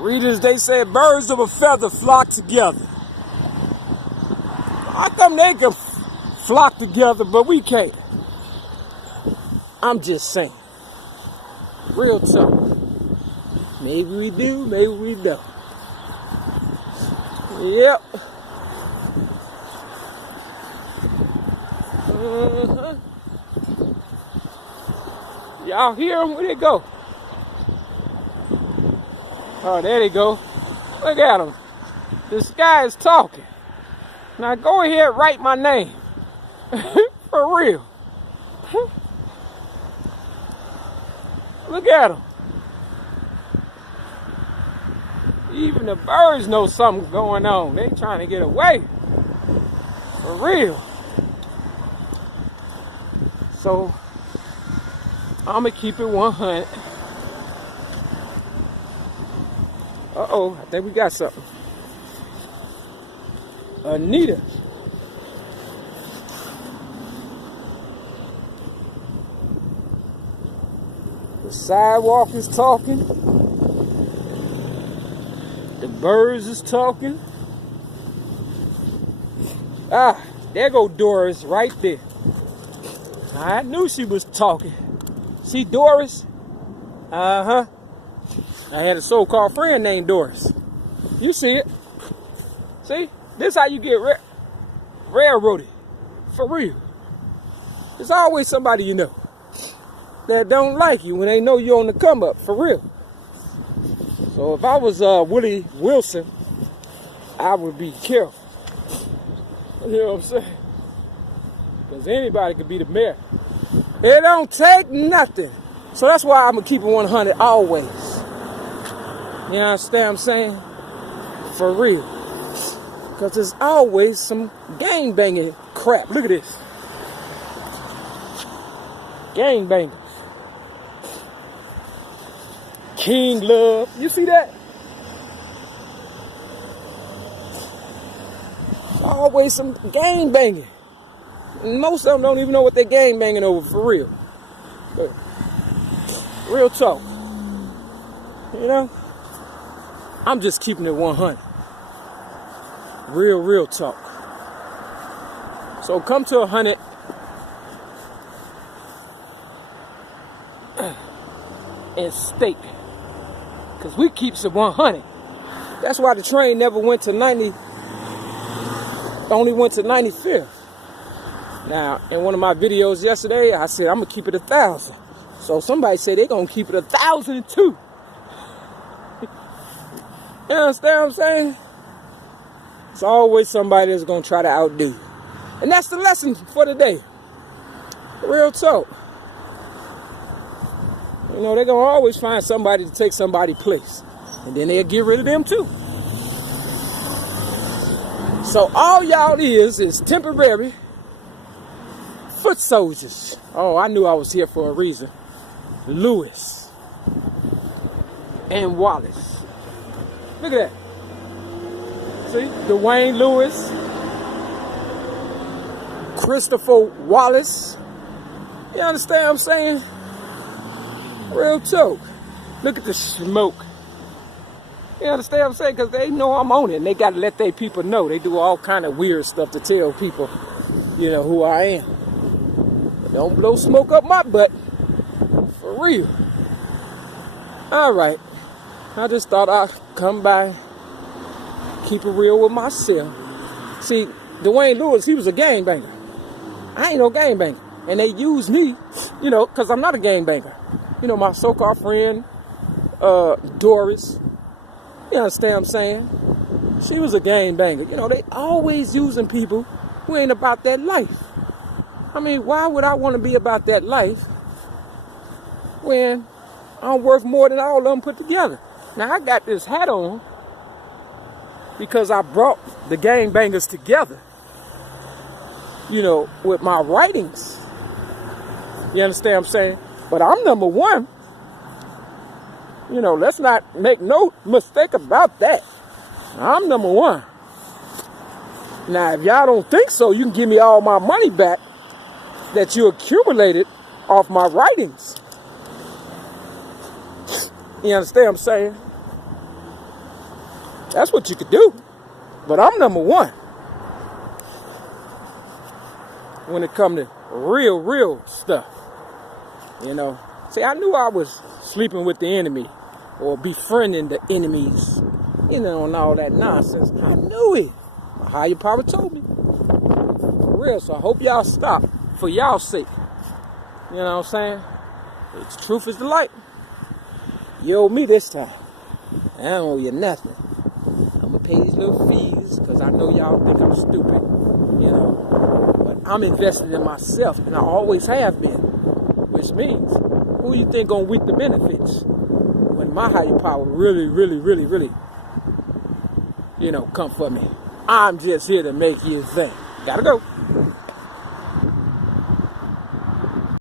Readers, they said birds of a feather flock together. How come they can flock together, but we can't? I'm just saying. Real talk. Maybe we do, maybe we don't. Yep. Y'all hear them? Where they go? Oh, there they go. Look at them. This guy is talking. Now go ahead, write my name. For real. Look at him. Even the birds know something's going on. They trying to get away. For real. So, I'm going to keep it 100. Uh-oh, I think we got something. Anita. The sidewalk is talking. The birds is talking. Ah, there go Doris right there. I knew she was talking. See Doris? Uh-huh. I had a so-called friend named Doris. You see it. See? This how you get railroaded. For real. There's always somebody you know that don't like you when they know you're on the come up. For real. So if I was Willie Wilson, I would be careful. You know what I'm saying? Because anybody could be the mayor. It don't take nothing. So that's why I'm going to keep it 100 always. You understand what I'm saying? For real. Because there's always some gang-banging crap. Look at this. Gang-bangers. King Love. You see that? Always some gang-banging. Most of them don't even know what they're gang-banging over, for real. But real talk. You know? I'm just keeping it 100. Real talk. So come to 100. And state. Because we keeps it 100. That's why the train never went to 90. Only went to 95th. Now, in one of my videos yesterday, I said I'm going to keep it 1,000. So somebody said they're going to keep it 1,002. You understand what I'm saying? It's always somebody that's going to try to outdo you. And that's the lesson for today. Real talk. You know, they're going to always find somebody to take somebody's place. And then they'll get rid of them too. So all y'all is temporary foot soldiers. Oh, I knew I was here for a reason. Lewis and Wallace. Look at that. See? Dwayne Lewis. Christopher Wallace. You understand what I'm saying? Real talk. Look at the smoke. You understand what I'm saying? Because they know I'm on it. And they got to let their people know. They do all kind of weird stuff to tell people, you know, who I am. But don't blow smoke up my butt. For real. All right. I just thought I'd come by, keep it real with myself. See, Dwayne Lewis, he was a gangbanger. I ain't no gangbanger. And they use me, you know, because I'm not a gangbanger. You know, my so-called friend, Doris, you understand what I'm saying? She was a gangbanger. You know, they always using people who ain't about that life. I mean, why would I want to be about that life when I'm worth more than all of them put together? Now, I got this hat on because I brought the gangbangers together, you know, with my writings. You understand what I'm saying? But I'm number one. You know, let's not make no mistake about that. I'm number one. Now, if y'all don't think so, you can give me all my money back that you accumulated off my writings. You understand what I'm saying? That's what you could do. But I'm number one when it comes to real stuff. You know. See, I knew I was sleeping with the enemy or befriending the enemies, you know, and all that nonsense. I knew it. My higher power told me. For real. So I hope y'all stop for y'all's sake. You know what I'm saying? The truth is the light. You owe me this time. I don't owe you nothing. I'm going to pay these little fees because I know y'all think I'm stupid. You know. But I'm invested in myself, and I always have been. Which means, who you think gonna reap the benefits when my higher power really, you know, come for me? I'm just here to make you think. Gotta go.